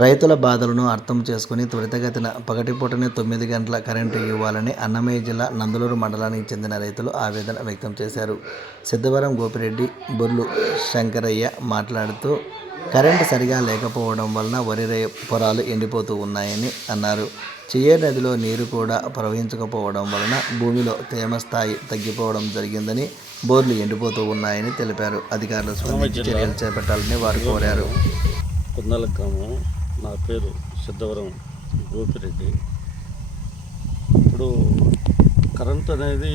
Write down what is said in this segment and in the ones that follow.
రైతుల బాధలను అర్థం చేసుకుని త్వరితగతిన పగటిపూటనే తొమ్మిది గంటల కరెంటు ఇవ్వాలని అన్నమయ్య జిల్లా నందలూరు మండలానికి చెందిన రైతులు ఆవేదన వ్యక్తం చేశారు. సిద్ధవరం గోపిరెడ్డి బొర్లు శంకరయ్య మాట్లాడుతూ కరెంటు సరిగా లేకపోవడం వలన వరి రై పొలాలు ఎండిపోతూ ఉన్నాయని అన్నారు. చియ్య నదిలో నీరు కూడా ప్రవహించకపోవడం వలన భూమిలో తేమ స్థాయి తగ్గిపోవడం జరిగిందని బోర్లు ఎండిపోతూ ఉన్నాయని తెలిపారు. అధికారులు స్పందించి చర్యలు చేపట్టాలని వారు కోరారు. గ్రామం నా పేరు సిద్ధవరం గోపిరెడ్డి. ఇప్పుడు కరెంట్ అనేది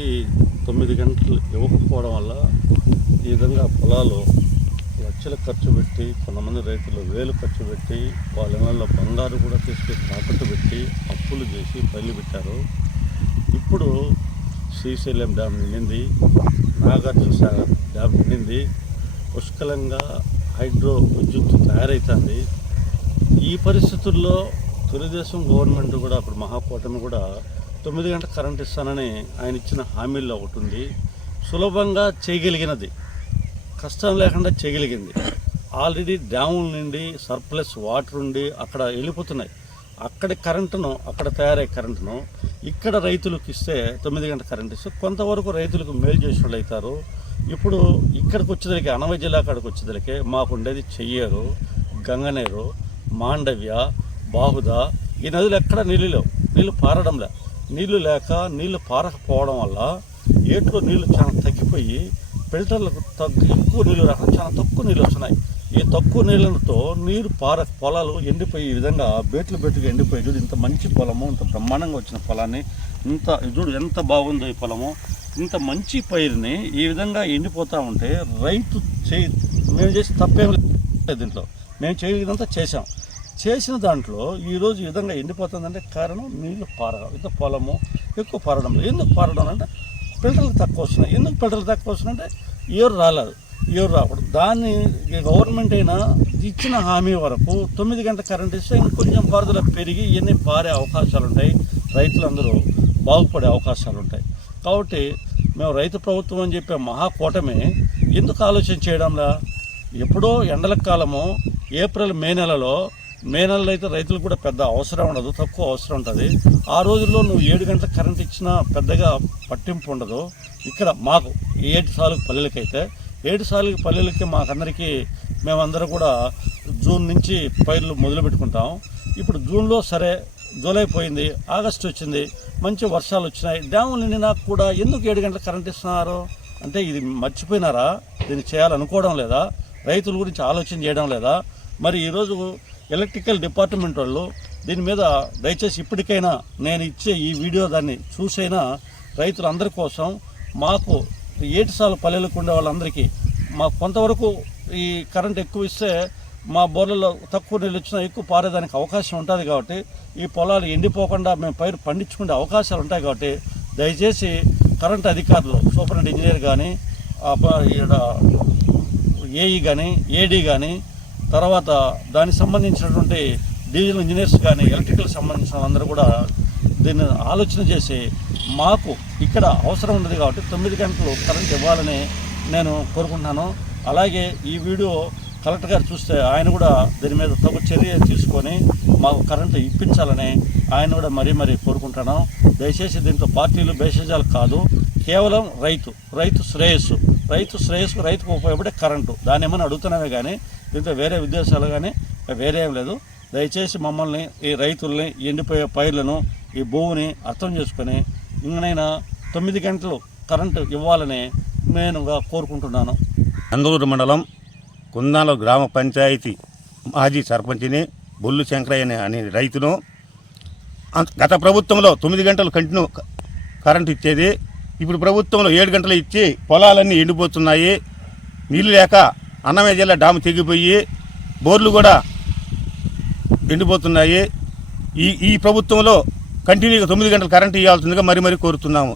తొమ్మిది గంటలు ఇవ్వకపోవడం వల్ల ఈ విధంగా పొలాలు లక్షలు ఖర్చు పెట్టి కొంతమంది రైతులు వేలు ఖర్చు పెట్టి వాళ్ళ ఇళ్ళల్లో బంగారు కూడా తీసుకెళ్ళి తాకట్టు పెట్టి అప్పులు చేసి బయలు పెట్టారు. ఇప్పుడు శ్రీశైలం డ్యామ్ నిండింది నాగార్జున సాగర్ డ్యామ్ నిండింది. పుష్కలంగా హైడ్రో విద్యుత్ తయారవుతుంది ఈ పరిస్థితుల్లో తెలుగుదేశం గవర్నమెంట్ కూడా అప్పుడు మహాకూటమి కూడా తొమ్మిది గంటల కరెంట్ ఇస్తానని ఆయన ఇచ్చిన హామీల్లో ఒకటి ఉంది. సులభంగా చేయగలిగినది. కష్టం లేకుండా చేయగలిగింది. ఆల్రెడీ డ్యాముల నుండి సర్ప్లస్ వాటర్ ఉండి అక్కడ వెళ్ళిపోతున్నాయి. అక్కడి కరెంటును అక్కడ తయారయ్యే కరెంటును ఇక్కడ రైతులకు ఇస్తే తొమ్మిది గంటల కరెంట్ ఇస్తే కొంతవరకు రైతులకు మేలు చేసిన వాళ్ళు అవుతారు. ఇప్పుడు ఇక్కడికి వచ్చేదలికి అనవై జిల్లా కాడికి వచ్చేదలికే మాకు ఉండేది చెయ్యరు గంగనేరు. మాండవ్య బాహుద ఈ నదులు ఎక్కడ నీళ్ళు లేవు. నీళ్ళు పారడంలే. నీళ్ళు లేక నీళ్ళు పారకపోవడం వల్ల ఏట్లో నీళ్ళు చాలా తగ్గిపోయి ఫిల్టర్లకు తగ్గు ఎక్కువ నీళ్ళు రాక చాలా తక్కువ నీళ్ళు వస్తున్నాయి. ఈ తక్కువ నీళ్ళతో నీరు పార పొలాలు ఎండిపోయి ఈ విధంగా బేట్లు బేట్లుగా ఎండిపోయి చూడు ఇంత మంచి పొలము ఇంత బ్రహ్మాండంగా వచ్చిన పొలాన్ని ఇంత చూడు ఎంత బాగుందో ఈ పొలము ఇంత మంచి పైరుని ఈ విధంగా ఎండిపోతూ ఉంటే రైతు చేయి మేము చేసి తప్పేం లేదు దీంట్లో. మేము చేయగలిగినంత చేసాం చేసిన దాంట్లో ఈరోజు ఈ విధంగా ఎండిపోతుందంటే కారణం నీళ్ళు పారడం. ఇంత పొలము ఎక్కువ పారడం లేదు ఎందుకు పారడం అంటే ఫిల్టర్లు తక్కువ వస్తున్నాయి. ఎందుకు ఫిల్టర్లు తక్కువ వస్తున్నాయంటే ఎవరు రాలేదు. ఎవరు రాకూడదు. దాన్ని గవర్నమెంట్ అయినా ఇచ్చిన హామీ వరకు తొమ్మిది గంటల కరెంట్ ఇస్తే ఇంకొంచెం పారుదల పెరిగి ఇవన్నీ పారే అవకాశాలు ఉంటాయి రైతులందరూ బాగుపడే అవకాశాలు ఉంటాయి కాబట్టి మేము రైతు ప్రభుత్వం అని చెప్పే మహాకూటమి ఎందుకు ఆలోచన చేయడంలా? ఎప్పుడో ఎండల కాలము ఏప్రిల్ మే నెలలో మే నెలలో అయితే రైతులకు కూడా పెద్ద అవసరం ఉండదు తక్కువ అవసరం ఉంటుంది. ఆ రోజుల్లో నువ్వు ఏడు గంటల కరెంట్ ఇచ్చినా పెద్దగా పట్టింపు ఉండదు. ఇక్కడ మాకు ఏడు సార్లు పల్లెలకైతే ఏడు సార్లు పల్లెలకి మాకందరికీ మేమందరం కూడా జూన్ నుంచి పైర్లు మొదలు పెట్టుకుంటాం. ఇప్పుడు జూన్లో సరే జూలై పోయింది ఆగస్టు వచ్చింది మంచి వర్షాలు వచ్చినాయి. డ్యాములు నిండినా కూడా ఎందుకు ఏడు గంటల కరెంట్ ఇస్తున్నారు? అంటే ఇది మర్చిపోయినారా? దీన్ని చేయాలనుకోవడం లేదా? రైతుల గురించి ఆలోచన చేయడం లేదా? మరి ఈరోజు ఎలక్ట్రికల్ డిపార్ట్మెంట్ వాళ్ళు దీని మీద దయచేసి ఇప్పటికైనా నేను ఇచ్చే ఈ వీడియో దాన్ని చూసైనా రైతులందరి కోసం మాకు ఏటిసాల పల్లెలకు ఉండే వాళ్ళందరికీ మాకు కొంతవరకు ఈ కరెంట్ ఎక్కువ ఇస్తే మా బోర్లలో తక్కువ నీళ్ళు వచ్చినా ఎక్కువ పారేదానికి అవకాశం ఉంటుంది కాబట్టి ఈ పొలాలు ఎండిపోకుండా మేము పైరు పండించుకునే అవకాశాలు ఉంటాయి కాబట్టి దయచేసి కరెంట్ అధికారులు సూపరింట్ ఇంజనీర్ కానీ ఈడ ఏఈ కానీ ఏడీ కానీ తర్వాత దానికి సంబంధించినటువంటి డీజిల్ ఇంజనీర్స్ కానీ ఎలక్ట్రికల్ సంబంధించిన అందరూ కూడా దీన్ని ఆలోచన చేసి మాకు ఇక్కడ అవసరం ఉన్నది కాబట్టి తొమ్మిది గంటలు కరెంట్ ఇవ్వాలని నేను కోరుకుంటున్నాను. అలాగే ఈ వీడియో కలెక్టర్ గారు చూస్తే ఆయన కూడా దీని మీద తగు చర్య తీసుకొని మాకు కరెంటు ఇప్పించాలని ఆయన కూడా మరీ మరీ కోరుకుంటున్నాం దయచేసి దీంతో పార్టీలు భేషజాలు కాదు కేవలం రైతు రైతు శ్రేయస్సు రైతు శ్రేయస్సుకు రైతుకు ఉపయోగపడే కరెంటు. దాన్ని ఏమైనా అడుగుతున్నామే కానీ దీంతో వేరే ఉద్దేశాలు కానీ వేరే ఏం లేదు. దయచేసి మమ్మల్ని ఈ రైతుల్ని ఎండిపోయే పైర్లను ఈ భూమిని అర్థం చేసుకొని ఇంకనైనా తొమ్మిది గంటలు కరెంటు ఇవ్వాలని నేనుగా కోరుకుంటున్నాను. నందలూరు మండలం కుందాల గ్రామ పంచాయతీ మాజీ సర్పంచిని బొల్లు శంకరయ్య అనే- రైతును అంత- గత ప్రభుత్వంలో తొమ్మిది గంటలు కంటిన్యూ కరెంటు ఇచ్చేది. ఇప్పుడు ప్రభుత్వంలో ఏడు గంటలు ఇచ్చి పొలాలన్నీ ఎండిపోతున్నాయి. నీళ్ళు లేక అన్నమయ్య జిల్లా డాము తెగిపోయి బోర్లు కూడా ఎండిపోతున్నాయి. ఈ ఈ ప్రభుత్వంలో కంటిన్యూగా తొమ్మిది గంటలు కరెంటు ఇవ్వాల్సిందిగా మరి మరీ కోరుతున్నాము.